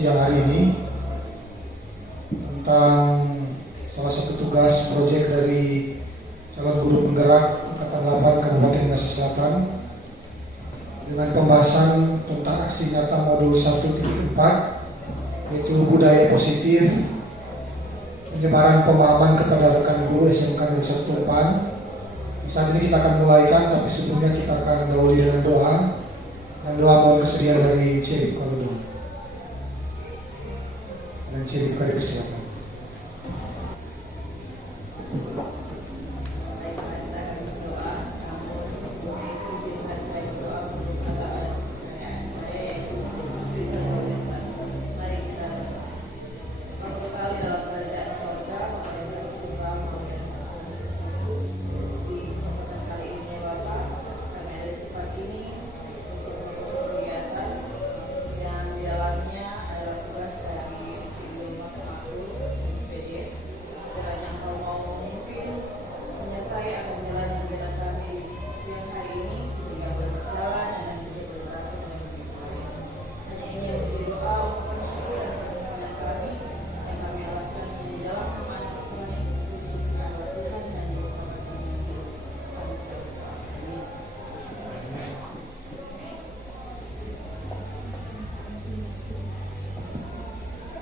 siang hari ini tentang salah satu tugas proyek dari calon guru penggerak Angkatan 8 Kabupaten Nias Selatan dengan pembahasan tentang aksi nyata modul 1.4, yaitu budaya positif, penyebaran pemahaman kepada rekan guru SMK Negeri 1 Tupan. Saat ini kita akan mulaikan, tapi sebelumnya kita akan dahului dengan doa dan doa mohon kesediaan dari Ciri Kolodong dan Ciri Kari Persiapan.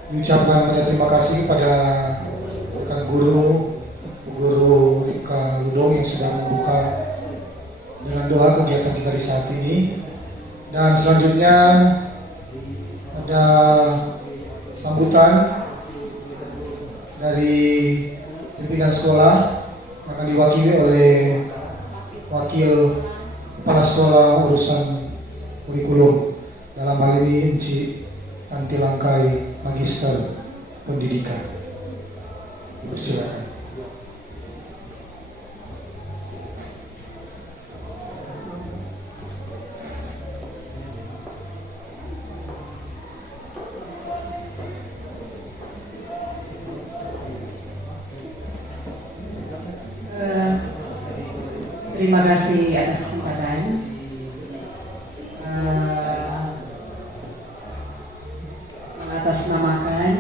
Mengucapkan terima kasih pada rekan guru Ludong yang sudah membuka dengan doa kegiatan kita di saat ini. Dan selanjutnya ada sambutan dari pimpinan sekolah yang akan diwakili oleh wakil kepala sekolah urusan kurikulum, dalam hal ini Encik Tanti Langkai, Magister Pendidikan. Silakan. Terima kasih atas kesempatan. Mengatasnamakan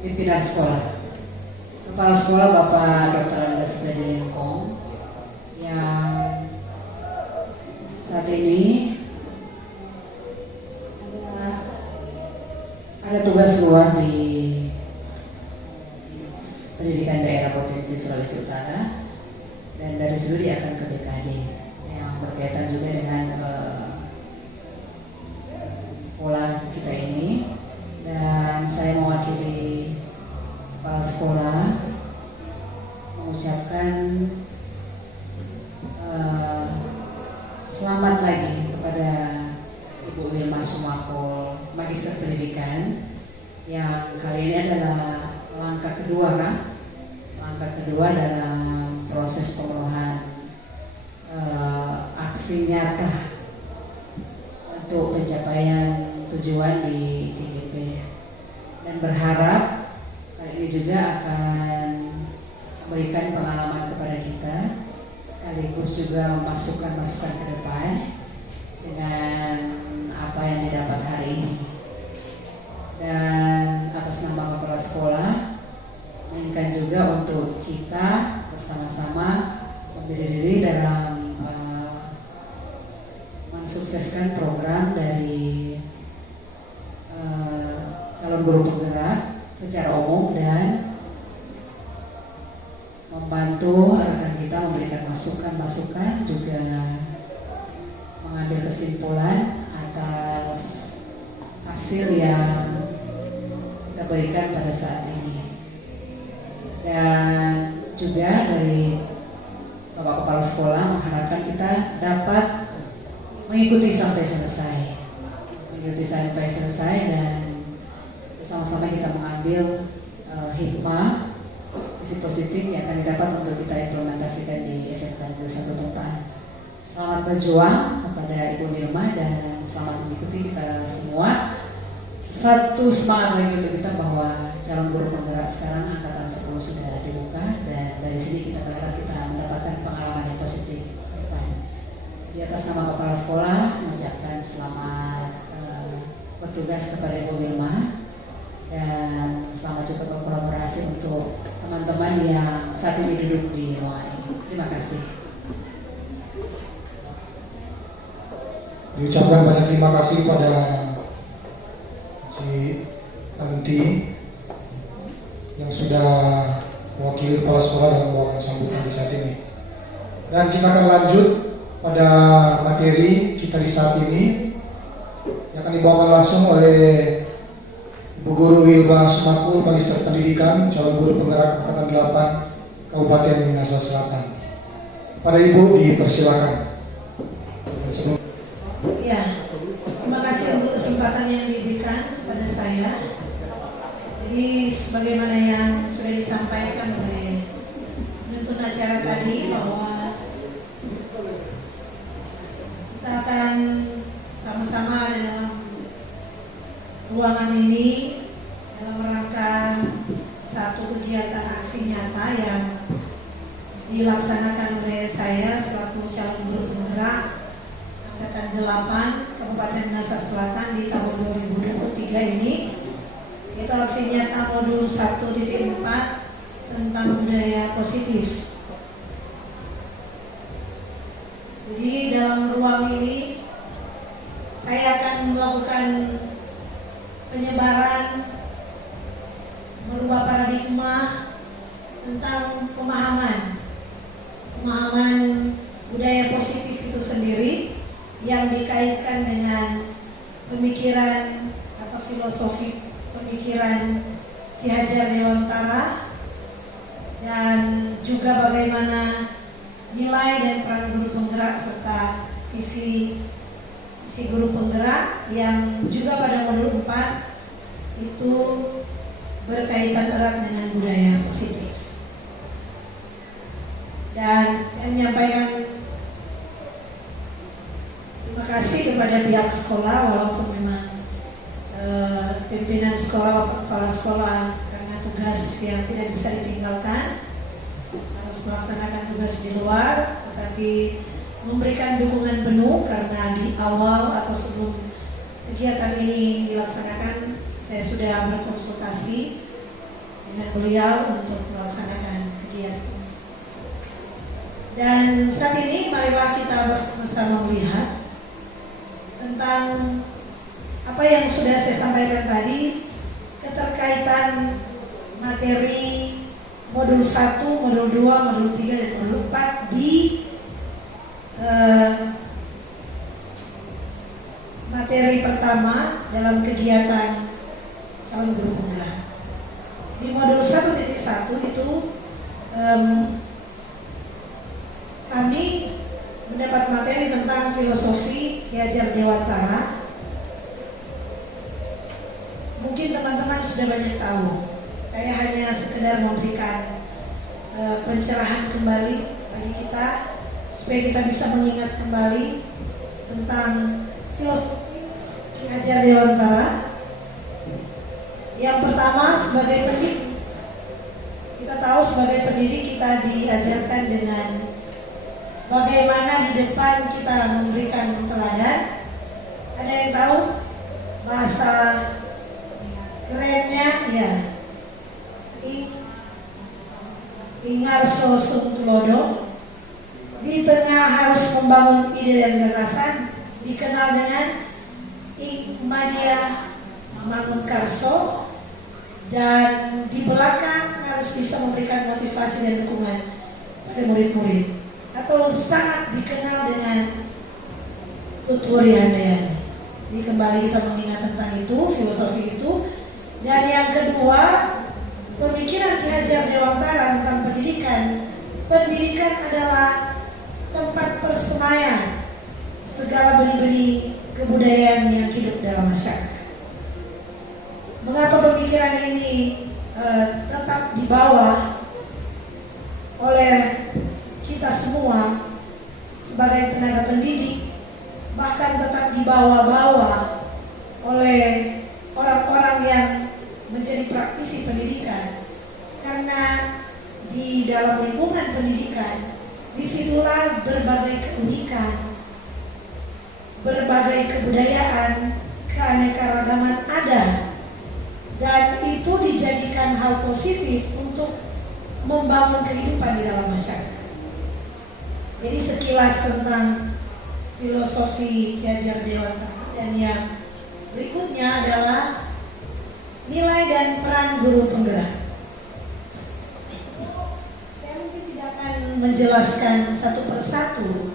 pimpinan sekolah, kepala sekolah Bapak Dr. Andes Bredilengkong yang saat ini ada tugas luar di pendidikan daerah Provinsi Sulawesi Utara, dan dari situ dia akan ke BKD yang berkaitan juga dengan sekolah kita ini. Dan saya mewakili kepala sekolah mengucapkan selamat lagi kepada Ibu Wilma Sumakol, Magister Pendidikan, yang kali ini adalah langkah kedua dalam proses pemenuhan aksi nyata untuk pencapaian tujuan di CGP, dan berharap kali ini juga akan memberikan pengalaman kepada kita, sekaligus juga memasukkan masukan ke depan dengan apa yang didapat hari ini. Dan atas nama kepala sekolah menginginkan juga untuk kita bersama-sama berdiri diri dalam mensukseskan program dari calon guru penggerak secara umum, dan membantu rekan kita memberikan masukan-masukan, juga mengambil kesimpulan atas hasil yang kita berikan pada saat ini. Dan juga dari Bapak Kepala Sekolah mengharapkan kita dapat mengikuti sampai selesai, dan bersama-sama kita mengambil hikmah, sisi positif yang akan didapat untuk kita implementasikan di SMK Negeri 1 Tupan. Selamat berjuang kepada Ibu Wilma, dan selamat mengikuti kita semua. Satu semangat lagi untuk kita bahwa calon guru penggerak sekarang angkatan 10 sudah dibuka, dan dari sini kita berharap kita mendapatkan pengalaman yang positif. Di atas nama kepala sekolah mengucapkan selamat bertugas kepada Ibu Wilma, saat ini duduk di ruangan ini. Terima kasih. Diucapkan banyak terima kasih pada si Anti yang sudah mewakili kepala sekolah dalam membawakan sambutan di saat ini. Dan kita akan lanjut pada materi kita di saat ini yang akan dibawakan langsung oleh Ibu Guru Wilma Sumakul, Magister Pendidikan, calon guru penggerak Angkatan 8 Kabupaten Minahasa Selatan. Pada Ibu dipersilakan. Ya, terima kasih untuk kesempatan yang diberikan kepada saya. Jadi sebagaimana yang sudah disampaikan oleh penuntut acara tadi bahwa kita akan sama-sama dalam ruangan ini dalam rangka satu kegiatan aksi nyata yang dilaksanakan oleh saya selaku calon guru penggerak Angkatan 8 Kabupaten Minahasa Selatan di tahun 2023 ini, itu aksi nyata modul 1.4 tentang budaya positif. Jadi dalam ruang ini saya akan melakukan penyebaran, merubah paradigma tentang pemahaman budaya positif itu sendiri yang dikaitkan dengan pemikiran atau filosofi pemikiran Ki Hajar Dewantara, dan juga bagaimana nilai dan peran guru penggerak serta visi guru penggerak yang juga pada modul 4 itu berkaitan erat dengan budaya positif. Dan saya menyampaikan terima kasih kepada pihak sekolah, walaupun memang pimpinan sekolah, kepala sekolah karena tugas yang tidak bisa ditinggalkan harus melaksanakan tugas di luar, tetapi memberikan dukungan penuh karena di awal atau sebelum kegiatan ini dilaksanakan saya sudah berkonsultasi dengan beliau untuk melaksanakan kegiatan. Dan saat ini marilah kita bersama melihat tentang apa yang sudah saya sampaikan tadi, keterkaitan materi modul 1, modul 2, modul 3, dan modul 4 di materi pertama dalam kegiatan calon guru penggerak. Di modul 1.1 itu kami mendapat materi tentang filosofi Ki Hajar Dewantara. Mungkin teman-teman sudah banyak tahu. Saya hanya sekedar memberikan pencerahan kembali bagi kita supaya kita bisa mengingat kembali tentang filosofi Ki Hajar Dewantara. Yang pertama, sebagai pendidik, kita tahu sebagai pendidik kita diajarkan dengan bagaimana di depan kita memberikan teladan. Ada yang tahu bahasa kerennya ya, Ingarso Sung Tulodo. Di tengah harus membangun ide dan gagasan, dikenal dengan Ikmadiyah membangun Karso, dan di belakang harus bisa memberikan motivasi dan dukungan pada murid-murid, atau sangat dikenal dengan Tuturi Handayani. Jadi kembali kita mengingat tentang itu, filosofi itu. Dan yang kedua, pemikiran Ki Hajar Dewantara tentang pendidikan. Pendidikan adalah tempat persemaian segala benih-benih kebudayaan yang hidup dalam masyarakat. Mengapa pemikiran ini tetap dibawa oleh kita semua sebagai tenaga pendidik, bahkan tetap dibawa-bawa oleh orang-orang yang menjadi praktisi pendidikan? Karena di dalam lingkungan pendidikan, disitulah berbagai keunikan, berbagai kebudayaan, keanekaragaman ada, dan itu dijadikan hal positif untuk membangun kehidupan di dalam masyarakat. Jadi sekilas tentang filosofi Ki Hajar Dewantara, dan yang berikutnya adalah nilai dan peran guru penggerak. Saya mungkin tidak akan menjelaskan satu persatu,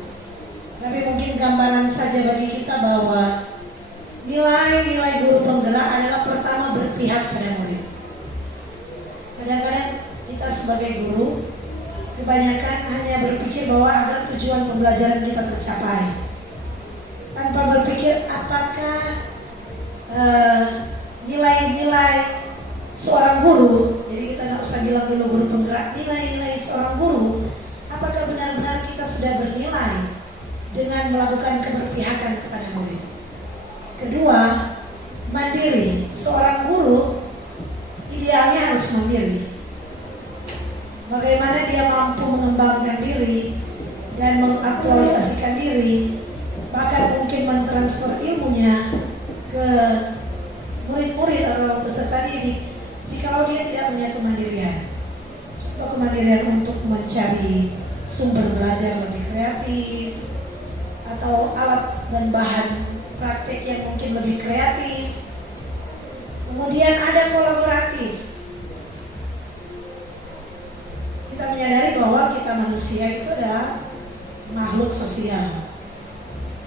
tapi mungkin gambaran saja bagi kita bahwa nilai-nilai guru penggerak adalah pertama berpihak pada murid. Kadang-kadang kita sebagai guru kebanyakan hanya berpikir bahwa agar tujuan pembelajaran kita tercapai, tanpa berpikir apakah nilai-nilai seorang guru. Jadi kita nggak usah bilang dulu guru penggerak, nilai-nilai seorang guru, apakah benar-benar kita sudah bernilai dengan melakukan keberpihakan kepada murid. Kedua, mandiri. Seorang guru idealnya harus mandiri. Bagaimana dia mampu mengembangkan diri dan mengaktualisasikan diri, bahkan mungkin mentransfer ilmunya ke murid-murid atau peserta didik, jikalau dia tidak punya kemandirian. Contoh kemandirian untuk mencari sumber belajar lebih kreatif, atau alat dan bahan praktek yang mungkin lebih kreatif. Kemudian ada kolaboratif. Kita menyadari bahwa kita manusia itu adalah makhluk sosial.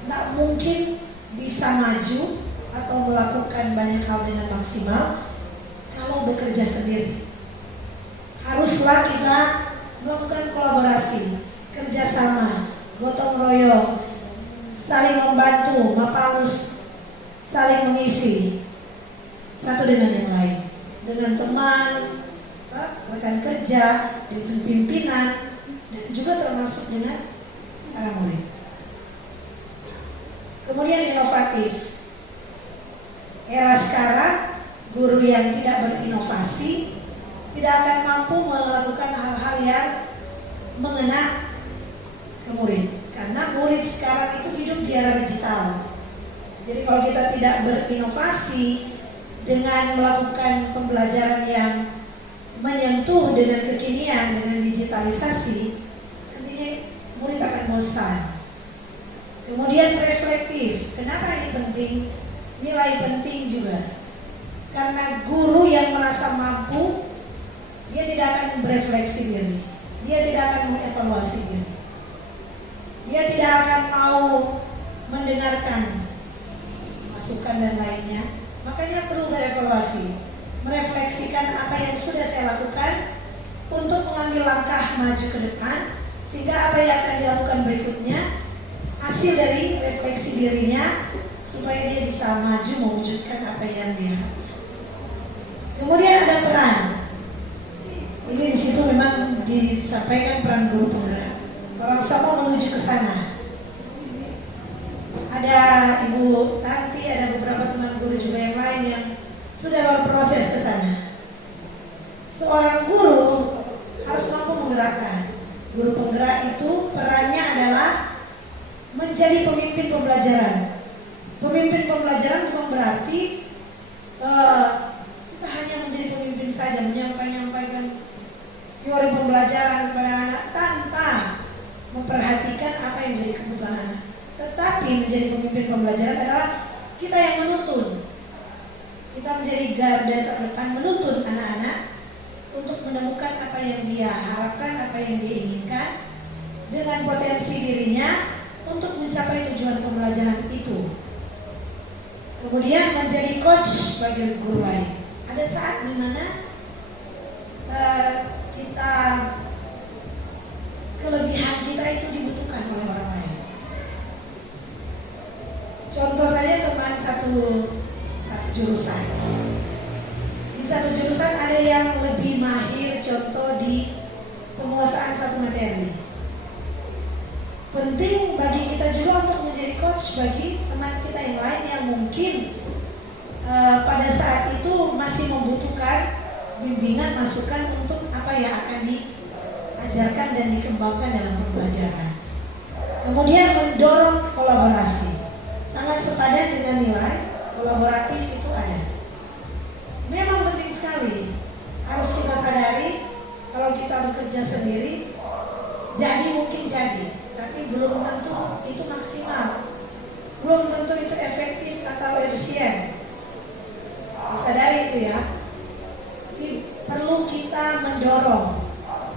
Tidak mungkin bisa maju atau melakukan banyak hal dengan maksimal kalau bekerja sendiri. Haruslah kita melakukan kolaborasi, kerjasama, gotong royong, saling membantu, mapalus, saling mengisi satu dengan yang lain, dengan teman, rekan kerja, dengan pimpinan, dan juga termasuk dengan para murid. Kemudian inovatif. Era sekarang, guru yang tidak berinovasi tidak akan mampu melakukan hal-hal yang mengena ke murid. Karena murid sekarang itu hidup di era digital. Jadi kalau kita tidak berinovasi dengan melakukan pembelajaran yang menyentuh dengan kekinian, dengan digitalisasi, nantinya murid akan bosan. Kemudian reflektif. Kenapa ini penting? Nilai penting juga. Karena guru yang merasa mampu, dia tidak akan berefleksi diri, dia tidak akan mengevaluasi diri, dia tidak akan mau mendengarkan masukan dan lainnya. Makanya perlu berevaluasi, merefleksikan apa yang sudah saya lakukan untuk mengambil langkah maju ke depan, sehingga apa yang akan dilakukan berikutnya hasil dari refleksi dirinya, supaya dia bisa maju mewujudkan apa yang dia. Kemudian ada peran. Ini di situ memang disampaikan peran guru penggerak. Orang sama menuju ke sana. Ada Ibu Tanti, ada beberapa teman guru juga yang lain yang sudah berproses ke sana. Seorang guru harus mampu menggerakkan. Guru penggerak itu perannya adalah menjadi pemimpin pembelajaran. Pemimpin pembelajaran bukan berarti kita hanya menjadi pemimpin saja, menyampaikan teori pembelajaran kepada anak tanpa memperhatikan apa yang menjadi kebutuhan anak. Tetapi menjadi pemimpin pembelajaran adalah kita yang menuntun. Kita menjadi garda terdepan menuntun anak-anak untuk menemukan apa yang dia harapkan, apa yang dia inginkan dengan potensi dirinya untuk mencapai tujuan pembelajaran itu. Kemudian menjadi coach bagi guru lain. Ada saat di mana kita kelebihan kita itu dibutuhkan oleh orang lain. Contoh saja teman satu jurusan. Di satu jurusan ada yang lebih mahir, contoh di penguasaan satu materi. Penting bagi kita juga untuk menjadi coach bagi teman kita yang lain yang mungkin pada saat itu masih membutuhkan bimbingan, masukan untuk apa yang akan diajarkan dan dikembangkan dalam pembelajaran. Kemudian mendorong kolaborasi. Sangat sepadan dengan nilai kolaboratif itu ada. Memang penting sekali. Harus kita sadari kalau kita bekerja sendiri, jadi mungkin jadi, tapi belum tentu itu maksimal, belum tentu itu efektif atau efisien. Disadari itu ya. Tapi perlu kita mendorong.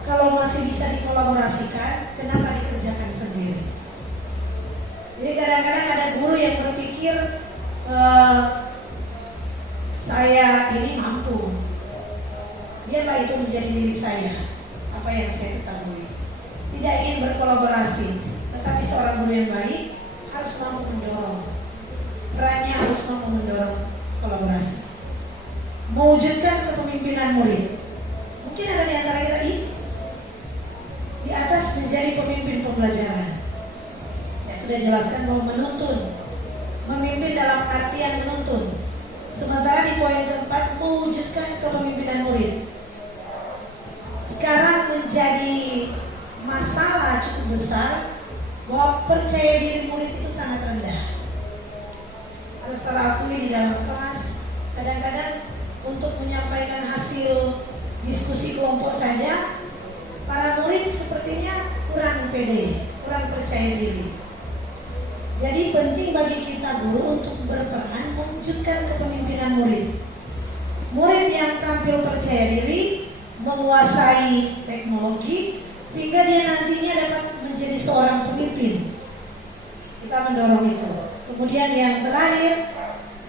Kalau masih bisa dikolaborasikan, kenapa dikerjakan sendiri? Jadi kadang-kadang ada guru yang berpikir saya ini mampu, biarlah itu menjadi milik saya, apa yang saya ketahui. Tidak ingin berkolaborasi, tetapi seorang guru yang baik harus mampu mendorong. Perannya harus mampu mendorong kolaborasi. Mewujudkan kepemimpinan murid. Mungkin ada di antara kita di atas menjadi pemimpin pembelajaran. Saya sudah jelaskan bahwa menuntun, memimpin dalam artian menuntun. Sementara di poin keempat, mewujudkan kepemimpinan murid. Sekarang menjadi masalah cukup besar bahwa percaya diri murid itu sangat rendah. Harus terakui di dalam kelas, kadang-kadang untuk menyampaikan hasil diskusi kelompok saja, para murid sepertinya kurang pede, kurang percaya diri. Jadi penting bagi kita guru untuk berperan mewujudkan kepemimpinan murid. Murid yang tampil percaya diri, menguasai teknologi, sehingga dia nantinya dapat menjadi seorang pemimpin. Kita mendorong itu. Kemudian yang terakhir,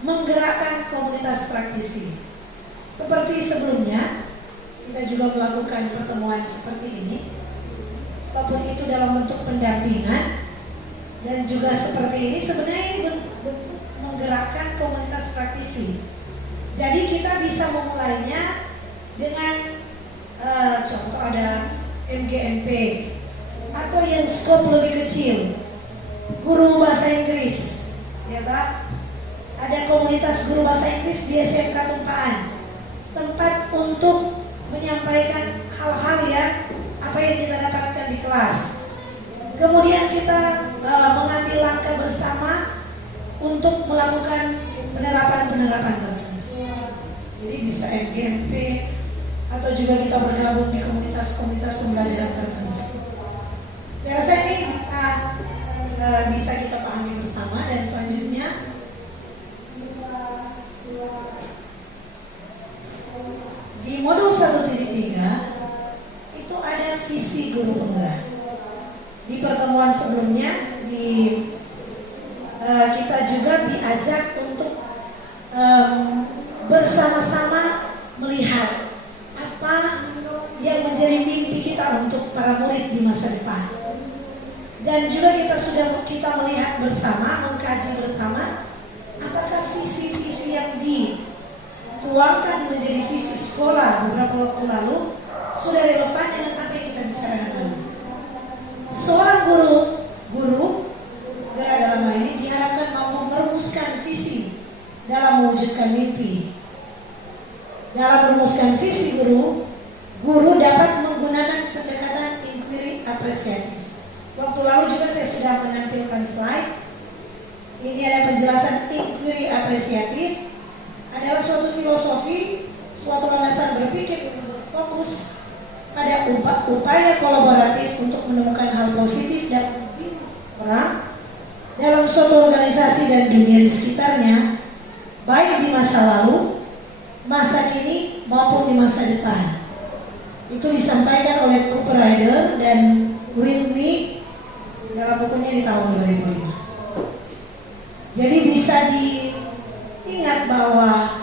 menggerakkan komunitas praktisi. Seperti sebelumnya, kita juga melakukan pertemuan seperti ini, walaupun itu dalam bentuk pendampingan, dan juga seperti ini sebenarnya ini bentuk menggerakkan komunitas praktisi. Jadi kita bisa memulainya dengan contoh ada MGMP atau yang skop lebih kecil, guru bahasa Inggris, ya tak? Ada komunitas guru bahasa Inggris di SMK Tumpaan, tempat untuk menyampaikan hal-hal yang apa yang kita dapatkan di kelas. Kemudian kita mengambil langkah bersama untuk melakukan penerapan-penerapan tertentu. Jadi bisa MGMP atau juga kita bergabung di komunitas-komunitas pembelajaran tertentu. Saya rasa ini bisa kita pahami bersama. Dan selanjutnya di modul 1.3 itu ada visi guru penggerak. Di pertemuan sebelumnya kita juga diajak untuk bersama-sama melihat apa yang menjadi mimpi kita untuk para murid di masa depan. Dan juga kita melihat bersama, mengkaji bersama apakah visi-visi yang dituangkan menjadi visi sekolah beberapa waktu lalu sudah relevan dengan apa yang kita bicarakan lalu. Seorang guru dalam hal ini diharapkan mampu merumuskan visi dalam mewujudkan mimpi. Dalam merumuskan visi guru dapat menggunakan pendekatan inquiry apresiatif. Waktu lalu juga saya sudah menampilkan slide. Ini ada penjelasan inquiry apresiatif adalah suatu filosofi, suatu landasan berpikir fokus pada upaya kolaboratif untuk menemukan hal positif dan orang dalam suatu organisasi dan dunia di sekitarnya, baik di masa lalu, masa kini maupun di masa depan. Itu disampaikan oleh Cooper Ryder dan Whitney dalam bukunya di tahun 2005. Jadi bisa diingat bahwa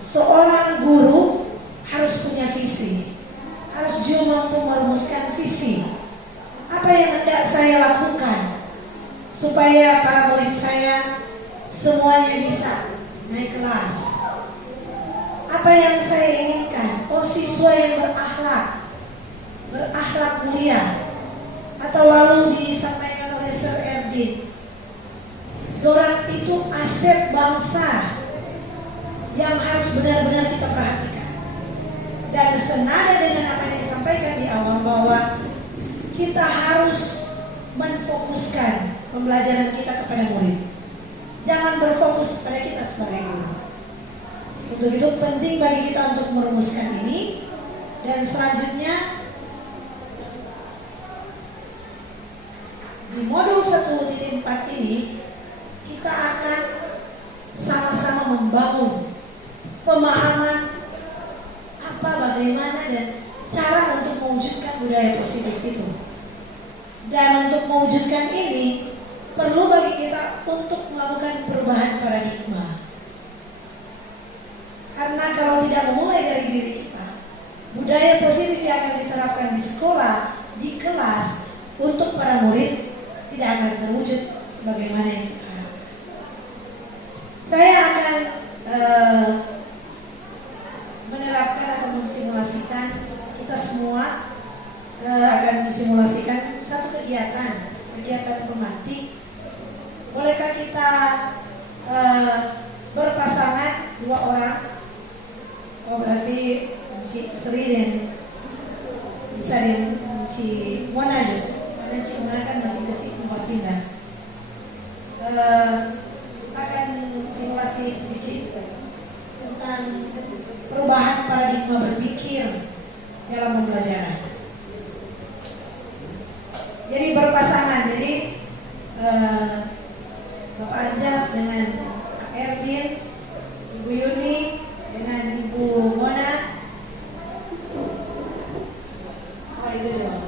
seorang guru harus punya visi, harus juga mampu merumuskan visi. Apa yang hendak saya lakukan supaya para murid saya semuanya bisa naik kelas? Apa yang saya inginkan? Siswa yang berakhlak mulia. Atau lalu disampaikan oleh Sir Erdin, orang itu aset bangsa yang harus benar-benar kita perhatikan. Dan senada dengan apa yang disampaikan di awal bahwa kita harus menfokuskan pembelajaran kita kepada murid. Jangan berfokus pada kita sebagai guru. Untuk itu penting bagi kita untuk merumuskan ini. Dan selanjutnya 2024 ini kita akan sama-sama membangun pemahaman apa, bagaimana, dan cara untuk mewujudkan budaya positif itu. Dan untuk mewujudkan ini perlu bagi kita untuk melakukan perubahan paradigma. Karena kalau tidak memulai dari diri kita, budaya positif yang akan diterapkan di sekolah, di kelas, untuk para murid tidak akan terwujud sebagaimana yang kita harapkan. Saya akan menerapkan atau mensimulasikan, kita semua akan mensimulasikan satu kegiatan romantik. Bolehkah kita berpasangan 2 orang? Oh, berarti Encik Sri dan bisa Encik Mona juga. Karena Encik Mona kan masih ke tempat pindah. Akan simulasi sedikit tentang perubahan paradigma berpikir dalam pembelajaran. Jadi berpasangan, jadi Bapak Anjas dengan Kak Erwin, Ibu Yuni dengan Ibu Mona,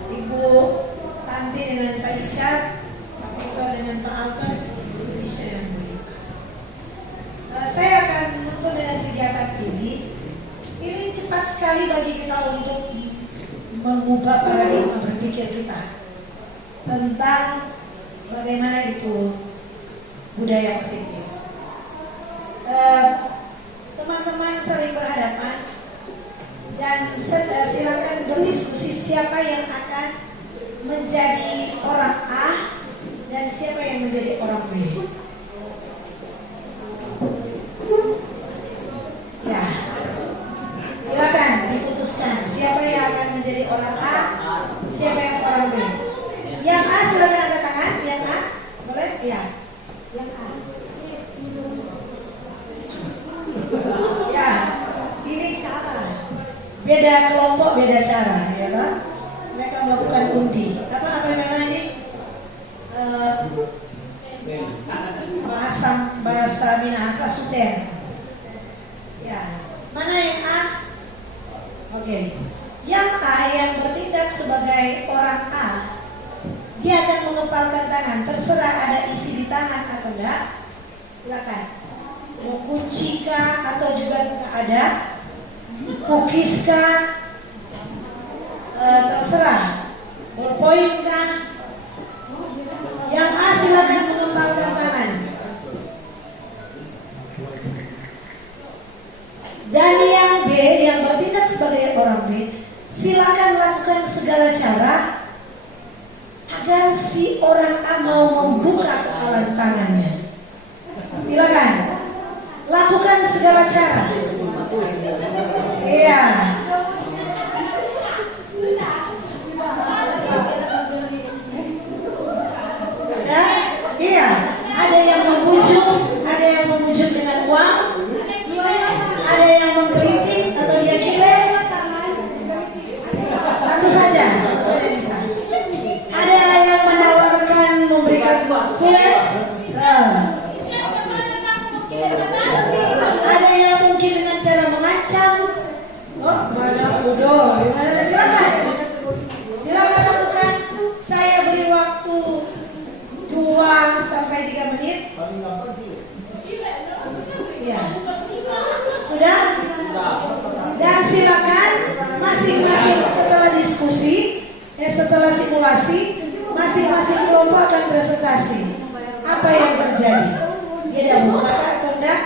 Ibu Tanti dengan Pak Icat, Pak Victor dengan Pak Alton, Ibu Lisha dan Bu Ika. Saya akan menuntut dengan kegiatan ini cepat sekali bagi kita untuk mengubah paradigma berpikir kita tentang bagaimana itu budaya positif. Teman-teman saling berhadapan dan silakan berdiskusi siapa yang akan menjadi orang A dan siapa yang menjadi orang B. Ya, silakan diputuskan siapa yang akan menjadi orang A, siapa yang orang B. Yang A silakan angkat tangan. Yang A boleh? Ya. Yang A. Ya, ini cara. Beda kelompok, beda cara, ya kan? Mereka melakukan undi. Apa namanya ini? Bahasa Minahasa Suten. Ya. Mana yang A? Oke. Yang A yang bertindak sebagai orang A, dia akan mengepalkan tangan. Terserah ada isi di tangan atau enggak. Silakan. Mau kunci kah atau juga ada cookies kah? Terserah. Ballpoint kah? Yang A silakan mengepalkan tangan. Dan yang B yang bertindak sebagai orang B, silakan lakukan segala cara agar si orang A mau membuka kepalan tangannya. Silakan lakukan segala cara. Iya. Iya. Ada yang membujuk dengan uang, ada yang menggelitik atau dia gile. Satu saja bisa. Ada yang menawarkan memberikan kue. Ada yang mungkin dengan cara mengancam. Oh, mana udah, gimana? Silakan lakukan. Saya beri waktu 2 sampai 3 menit. Ya. Sudah? Dan silakan masing-masing setelah diskusi, setelah simulasi, masing-masing kelompok akan presentasi apa yang terjadi. Dia ada buka atau enggak?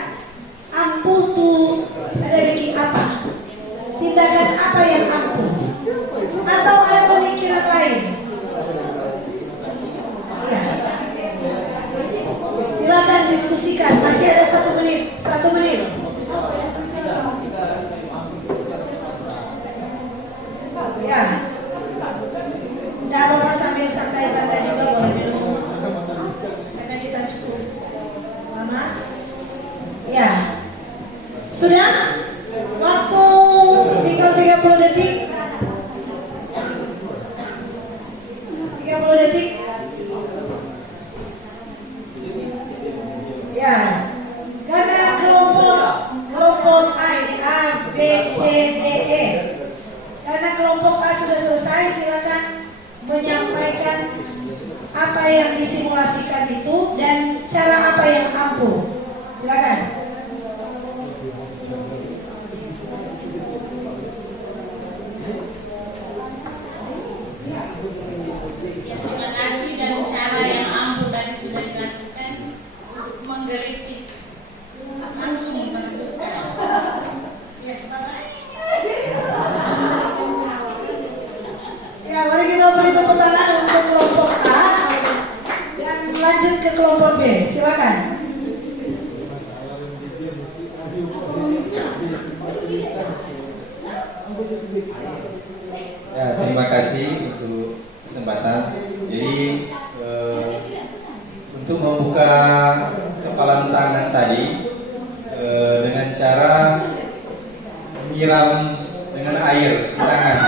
Ampuh tuh ada bikin apa? Tindakan apa yang ampuh? Atau ada pemikiran lain? Ya. Silakan diskusikan. Masih ada 1 menit. 1 menit. Ya. Tidak apa-apa sambil santai-santai juga boleh minum. Karena kita cukup lama. Ya. Sudah? Waktu tinggal 30 detik. 30 detik. kelompok A sudah selesai, silakan menyampaikan apa yang disimulasikan itu dan cara apa yang ampuh. Silakan. Ya, terima kasih dan cara yang ampuh tadi sudah dilakukan untuk menggelitik langsung menentukan. Ya, mari kita beri tepuk tangan untuk kelompok A dan lanjut ke kelompok B. Silakan. Ya, terima kasih untuk kesempatan. Jadi untuk membuka kepalan tangan tadi dengan cara menyiram dengan air di tangan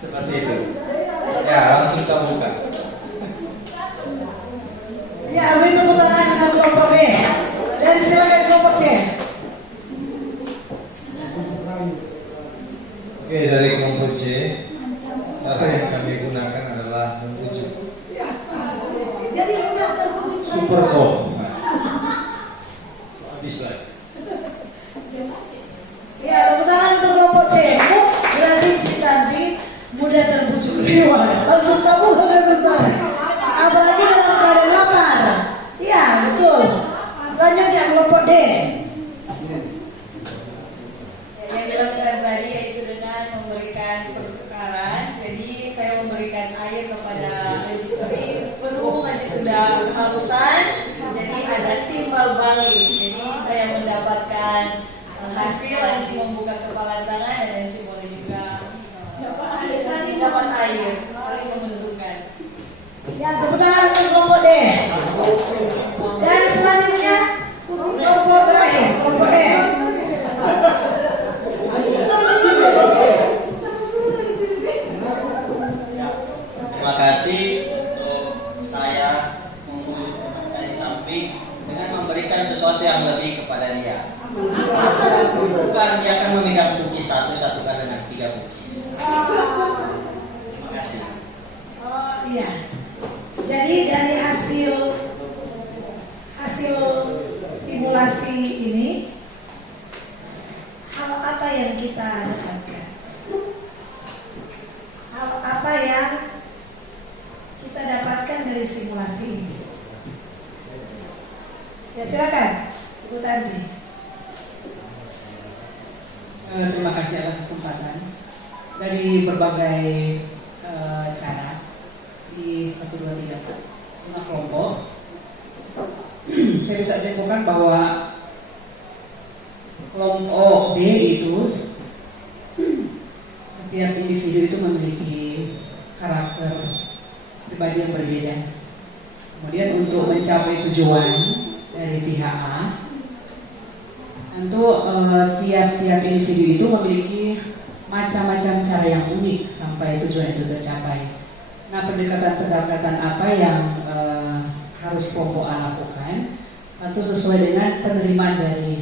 seperti itu. Ya, langsung kita buka. Ya, beri tepuk tangan untuk kelompok B dan silakan kelompok C. Oke, dari kelompok C, cara yang kami gunakan adalah membujuk Jadi udah terpuji. super top. Habis lah. Ya, tepuk tangan untuk kelompok C. Bu, berarti si Tanti mudah terbujuk jiwa. Langsung kamu tentukan. Apalagi dalam keadaan lapar. Iya, betul. Selanjutnya kelompok D. Yang dilakukan tadi yaitu dengan memberikan pertukaran. Jadi saya memberikan air kepada registry. Berhubung tadi sudah kehausan, jadi ada timbal balik. Jadi saya mendapatkan hasil Lanci membuka kepala tangan dan Lanci boleh juga dapat air, saling menentukan. Ya, tepuk tangan untuk kelompok D. Dan selanjutnya kelompok terakhir, kelompok E. Terima kasih untuk saya membujuk teman saya di samping dengan memberikan sesuatu yang lebih kepada dia. Bukan dia akan memegang cookies satu-satukan dengan 3 cookies. Terima kasih. Oh iya. Jadi dari hasil stimulasi ini, hal apa yang kita dapatkan? Hal apa yang kita dapatkan dari simulasi ini? Ya, silakan, Ibu Tanti. Terima kasih atas kesempatan. Dari berbagai cara di 1, 2, 3, 4 kelompok, saya bisa simpulkan bahwa kelompok D itu setiap individu itu memiliki karakter pribadi yang berbeda. Kemudian untuk mencapai tujuan dari pihak A, tentu tiap-tiap individu itu memiliki macam-macam cara yang unik sampai tujuan itu tercapai. Nah, pendekatan-pendekatan apa yang harus kelompok A lakukan, tentu sesuai dengan penerimaan dari